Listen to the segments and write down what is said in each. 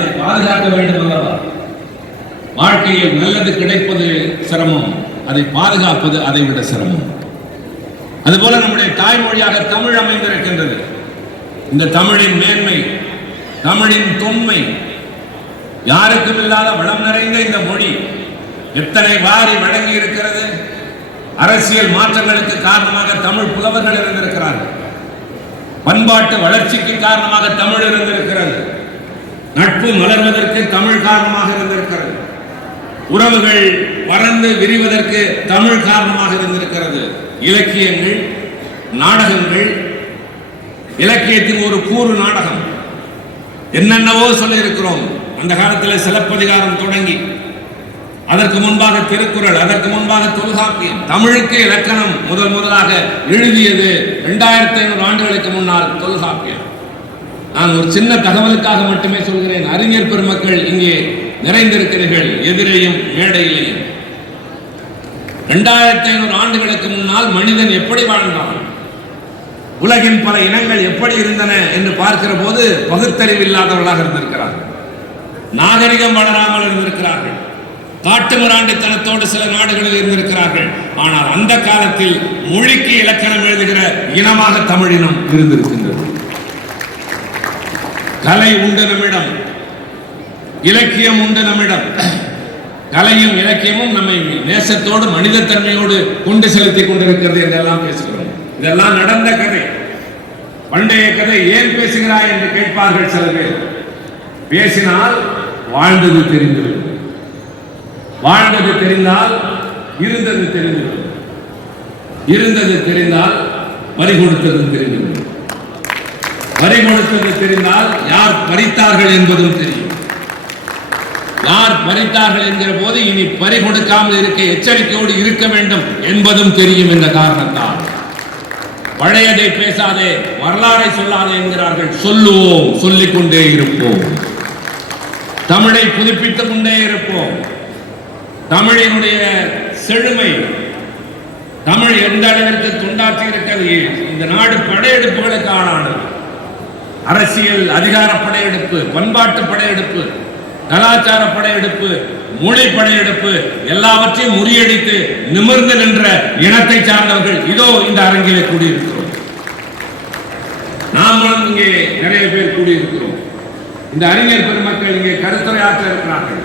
அதை பாதுகாக்க வேண்டும் அல்லவா? வாழ்க்கையில் நல்லது கிடைப்பது சிரமம் அதை பாதுகாப்பது அதை விட சிரமம். அதுபோல நம்முடைய தாய்மொழியாக தமிழ் அமைந்திருக்கின்றது. இந்த தமிழின் மேன்மை தமிழின் தொன்மை யாருக்கும் இல்லாத வளம் நிறைந்த இந்த மொழி எத்தனை வாரி வழங்கி இருக்கிறது? அரசியல் மாற்றங்களுக்கு காரணமாக தமிழ் புலவர்கள் இருந்திருக்கிறார்கள். பண்பாட்டு வளர்ச்சிக்கு காரணமாக தமிழ் இருந்திருக்கிறது. நட்பு மலர்வதற்கு தமிழ் காரணமாக இருந்திருக்கிறது. உறவுகள் பறந்து விரிவதற்கு தமிழ் காரணமாக இருந்திருக்கிறது. இலக்கியங்கள் நாடகங்கள் இலக்கியத்தின் ஒரு கூறு நாடகம். என்னென்னவோ சொல்லியிருக்கிறோம். அந்த காலத்தில் சிலப்பதிகாரம் தொடங்கி அதற்கு முன்பாக திருக்குறள் அதற்கு முன்பாக தொல்காப்பியம் தமிழுக்கு இலக்கணம் முதல் முதலாக எழுதியது இரண்டாயிரத்தி ஐநூறு ஆண்டுகளுக்கு முன்னால் தொல்காப்பியம். நான் ஒரு சின்ன தகவலுக்காக மட்டுமே சொல்கிறேன். அறிஞர் பெருமக்கள் இங்கே நிறைந்திருக்கிறீர்கள். எதிரையும் மேடையிலையும். இரண்டாயிரத்தி ஐநூறு ஆண்டுகளுக்கு முன்னால் மனிதன் எப்படி வாழ்ந்தான்? உலகின் பல இனங்கள் எப்படி இருந்தன என்று பார்க்கிற போது பகுத்தறிவு இல்லாதவர்களாக இருந்திருக்கிறார்கள். நாகரிகம் வளராமல் இருந்திருக்கிறார்கள். காட்டு மிராண்டித்தனத்தோடு சில நாடுகளில் இருந்திருக்கிறார்கள். ஆனால் அந்த காலத்தில் மொழிக்கு இலக்கணம் எழுதுகிற இனமாக தமிழினம் இருந்திருக்கின்றது. கலை உண்டு நம்மிடம். இலக்கியம் உண்டு நம்மிடம். கலையும் இலக்கியமும் நம்மை நேசத்தோடு மனிதத்தன்மையோடு கொண்டு செலுத்திக் கொண்டிருக்கிறது என்றெல்லாம் பேசுகிறோம். இதெல்லாம் நடந்த கதை. பண்டைய கதை ஏன் பேசுகிறாய் என்று கேட்பார்கள் சில பேர். பேசினால் வாழ்ந்தது தெரிந்துவிடும். வாழ்ந்தது தெரிந்தால் இருந்தது தெரிந்துவிடும். இருந்தது தெரிந்தால் வரி கொடுத்தது தெரிந்துவிடும். வரி கொடுத்தது தெரிந்தால் யார் பறித்தார்கள் என்பதும் தெரியும். யார் பறித்தார்கள் என்கிற போது இனி பறி கொடுக்காமல் இருக்க எச்சரிக்கையோடு இருக்க வேண்டும் என்பதும் தெரியும் என்ற காரணத்தால். பழையதை பேசாதே வரலாறை சொல்லாதே என்கிறார்கள். சொல்லுவோம் சொல்லிக் கொண்டே இருப்போம். தமிழை புதுப்பித்துக் கொண்டே இருப்போம். தமிழினுடைய செழுமை தமிழ் எந்த அளவிற்கு துண்டாற்றி இருக்கிறது? இந்த நாடு படையெடுப்புகளுக்கு ஆளானது. அரசியல் அதிகார படையெடுப்பு பண்பாட்டு படையெடுப்பு கலாச்சார படையெடுப்பு மொழி படையெடுப்பு எல்லாவற்றையும் முறியடித்து நிமிர்ந்து நின்ற இனத்தை சார்ந்தவர்கள் இதோ இந்த அரங்கிலே கூடியிருக்கிறோம். நாமளும் இங்கே நிறைய பேர் கூடியிருக்கிறோம். இந்த அறிஞர் பெருமக்கள் இங்கே கருத்துரையாற்ற இருக்கிறார்கள்.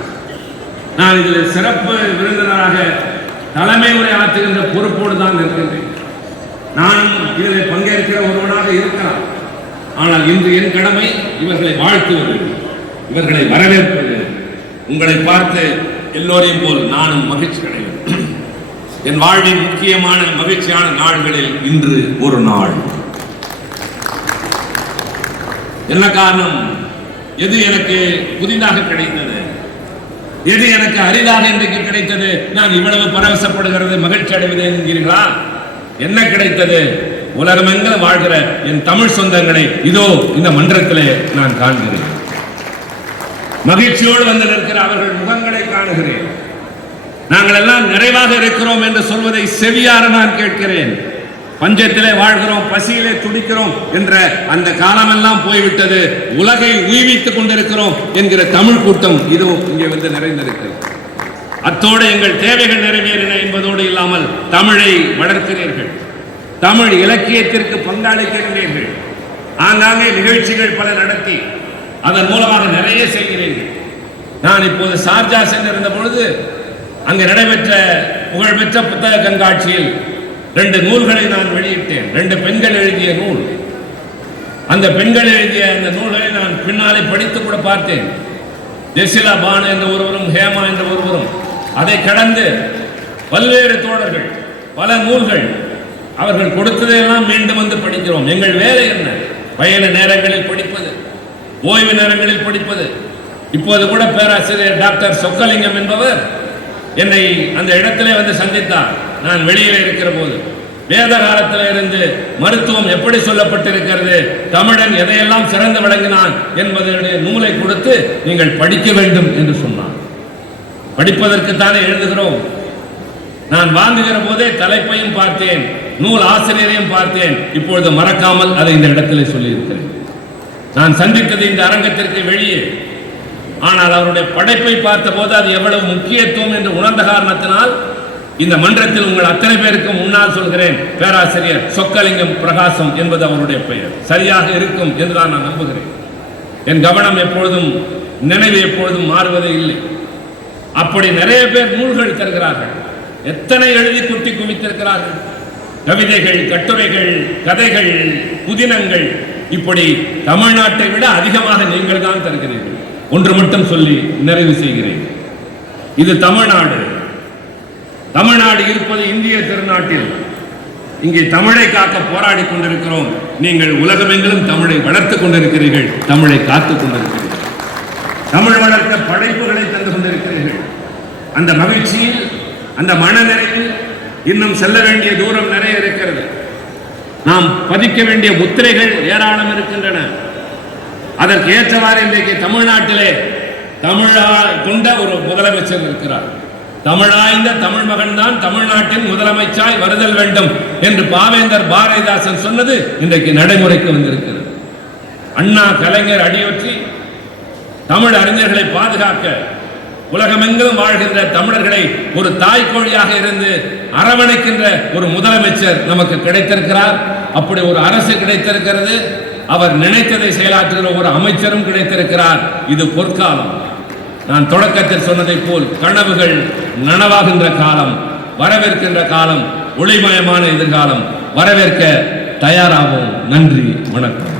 நான் இதில் சிறப்பு விருந்தினராக தலைமை உரை ஆற்றுகின்ற பொறுப்போடு தான் இருக்கின்றேன் நான் இதில் பங்கேற்கிற ஒருவனாக இருக்கலாம். ஆனால் இன்று என் கடமை இவர்களை வாழ்த்துவது இவர்களை வரவேற்பது. உங்களை பார்த்து எல்லோரையும் போல் நானும் மகிழ்ச்சி அடைவேன். என் வாழ்வின் முக்கியமான மகிழ்ச்சியான நாள்களில் இன்று ஒரு நாள். என்ன காரணம்? எது எனக்கு புதிதாக கிடைத்தது? எது எனக்கு அரிதாக இன்றைக்கு கிடைத்தது? நான் இவ்வளவு பரவசப்படுகிறது மகிழ்ச்சி அடைவது என்கிறீர்களா? என்ன கிடைத்தது? உலகமெங்கிலும் வாழ்கிற என் தமிழ் சொந்தங்களை இதோ இந்த மன்றத்திலே நான் காண்கிறேன். மகிழ்ச்சியோடு வந்து நிற்கிற அவர்கள் முகங்களை காணுகிறேன். நாங்கள் எல்லாம் நிறைவாக இருக்கிறோம் என்று சொல்வதை செவியார நான் கேட்கிறேன். பஞ்சத்திலே வாழ்கிறோம் பசியிலே துடிக்கிறோம் என்ற அந்த காலமெல்லாம் போய்விட்டது. உலகை உய்வித்துக் கொண்டிருக்கிறோம் என்கிற தமிழ் கூட்டம் இதுவும் இங்கே வந்து நிறைந்திருக்கிறது. அத்தோடு எங்கள் தேவைகள் நிறைவேறின என்பதோடு இல்லாமல் தமிழை வளர்க்கிறீர்கள். தமிழ் இலக்கியத்திற்கு பங்காளிக்கின்றீர்கள் ஆங்காங்கே நிகழ்ச்சிகள் பல நடத்தி அதன் மூலமாக நிறைய செய்கிறீர்கள் நான் இப்போது சார்ஜா சென்றிருந்த பொழுது அங்கு நடைபெற்ற புகழ்பெற்ற புத்தக கண்காட்சியில் ரெண்டு நூல்களை நான் வெளியிட்டேன். ரெண்டு பெண்கள் எழுதிய நூல். அந்த பெண்கள் எழுதிய அந்த நூல்களை நான் பின்னாலே படித்து கூட பார்த்தேன். ஜெசிலா பானு என்ற ஒருவரும் ஹேமா என்ற ஒருவரும் அதை கடந்து பல்வேறு தோழர்கள் பல நூல்கள் அவர்கள் கொடுத்ததையெல்லாம் மீண்டும் வந்து படிக்கிறோம். எங்கள் வேலை என்ன? பயண நேரங்களில் படிப்பது ஓய்வு நேரங்களில் படிப்பது. இப்போது கூட பேராசிரியர் டாக்டர் சொக்கலிங்கம் என்பவர் என்னை அந்த இடத்திலே வந்து சந்தித்தார். நான் வெளியில் இருக்கிற போது. வேத காலத்தில் இருந்து மருத்துவம் எப்படி சொல்லப்பட்டிருக்கிறது? தமிழன் எதையெல்லாம் சிறந்து விளங்கினான் என்பதனுடைய நூலை கொடுத்து நீங்கள் படிக்க வேண்டும் என்று சொன்னார். படிப்பதற்குத்தானே எழுதுகிறோம். நான் வாங்குகிற போதே தலைப்பையும் பார்த்தேன். நூல் ஆசிரியரையும் பார்த்தேன். இப்பொழுது மறக்காமல் அதை இந்த இடத்திலே சொல்லியிருக்கிறேன். நான் சந்தித்தது இந்த அரங்கத்திற்கு வெளியே. ஆனால் அவருடைய படைப்பை பார்த்தபோது அது எவ்வளவு முக்கியத்துவம் என்று உணர்ந்த காரணத்தினால் இந்த மன்றத்தில் உங்கள் அத்தனை பேருக்கும் முன்னால் சொல்கிறேன். பேராசிரியர் சொக்கலிங்கம் பிரகாசம் என்பது அவருடைய பெயர். சரியாக இருக்கும் என்றுதான் நான் நம்புகிறேன். என் கவனம் எப்பொழுதும் நினைவு எப்பொழுதும் மாறுவதே இல்லை. அப்படி நிறைய பேர் நூல்கள் தருகிறார்கள். எத்தனை எழுதி குட்டி குவித்திருக்கிறார்கள். கவிதைகள் கட்டுரைகள் கதைகள் புதினங்கள் இப்படி தமிழ்நாட்டை விட அதிகமாக நீங்கள் தான் தருகிறீர்கள். ஒன்று மட்டும் சொல்லி நிறைவு செய்கிறேன். இது தமிழ்நாடு. தமிழ்நாடு இருப்பது இந்திய திருநாட்டில். இங்கே தமிழை காக்க போராடி கொண்டிருக்கிறோம். நீங்கள் உலகமெங்கிலும் தமிழை வளர்த்துக் கொண்டிருக்கிறீர்கள். தமிழை காத்துக் கொண்டிருக்கிறீர்கள். தமிழ் வளர்த்த படைப்புகளை தந்து கொண்டிருக்கிறீர்கள். அந்த மகிழ்ச்சியில் அந்த மனநிறைவில் இன்னும் செல்ல வேண்டிய தூரம் நிறைய இருக்கிறது. நாம் பதிக்க வேண்டிய முத்திரைகள் ஏராளம் இருக்கின்றன. அதற்கு ஏற்றவாறு இன்றைக்கு தமிழ்நாட்டிலே தமிழா கொண்ட ஒரு முதலமைச்சர் இருக்கிறார். தமிழாய்ந்த தமிழ் மகன் தான் தமிழ்நாட்டின் முதலமைச்சாய் வருதல் வேண்டும் என்று பாவேந்தர் பாரதிதாசன் சொன்னது இன்றைக்கு நடைமுறைக்கு வந்திருக்கிறது. அண்ணா கலைஞர் அடியொற்றி தமிழ் அறிஞர்களை பாதுகாக்க உலகமெங்கிலும் வாழ்கின்ற தமிழர்களை ஒரு தாய்க்கோழியாக இருந்து அரவணைக்கின்ற ஒரு முதலமைச்சர் நமக்கு கிடைத்திருக்கிறார். அப்படி ஒரு அரசு கிடைத்திருக்கிறது. அவர் நினைத்ததை செயலாற்றுகிற ஒரு அமைச்சரும் கிடைத்திருக்கிறார். இது பொற்காலம். நான் தொடக்கத்தில் சொன்னதைப் போல் கனவுகள் நனவாகின்ற காலம் வரவேற்கின்ற காலம் ஒளிமயமான எதிர்காலம். வரவேற்க தயாராகும் நன்றி வணக்கம்.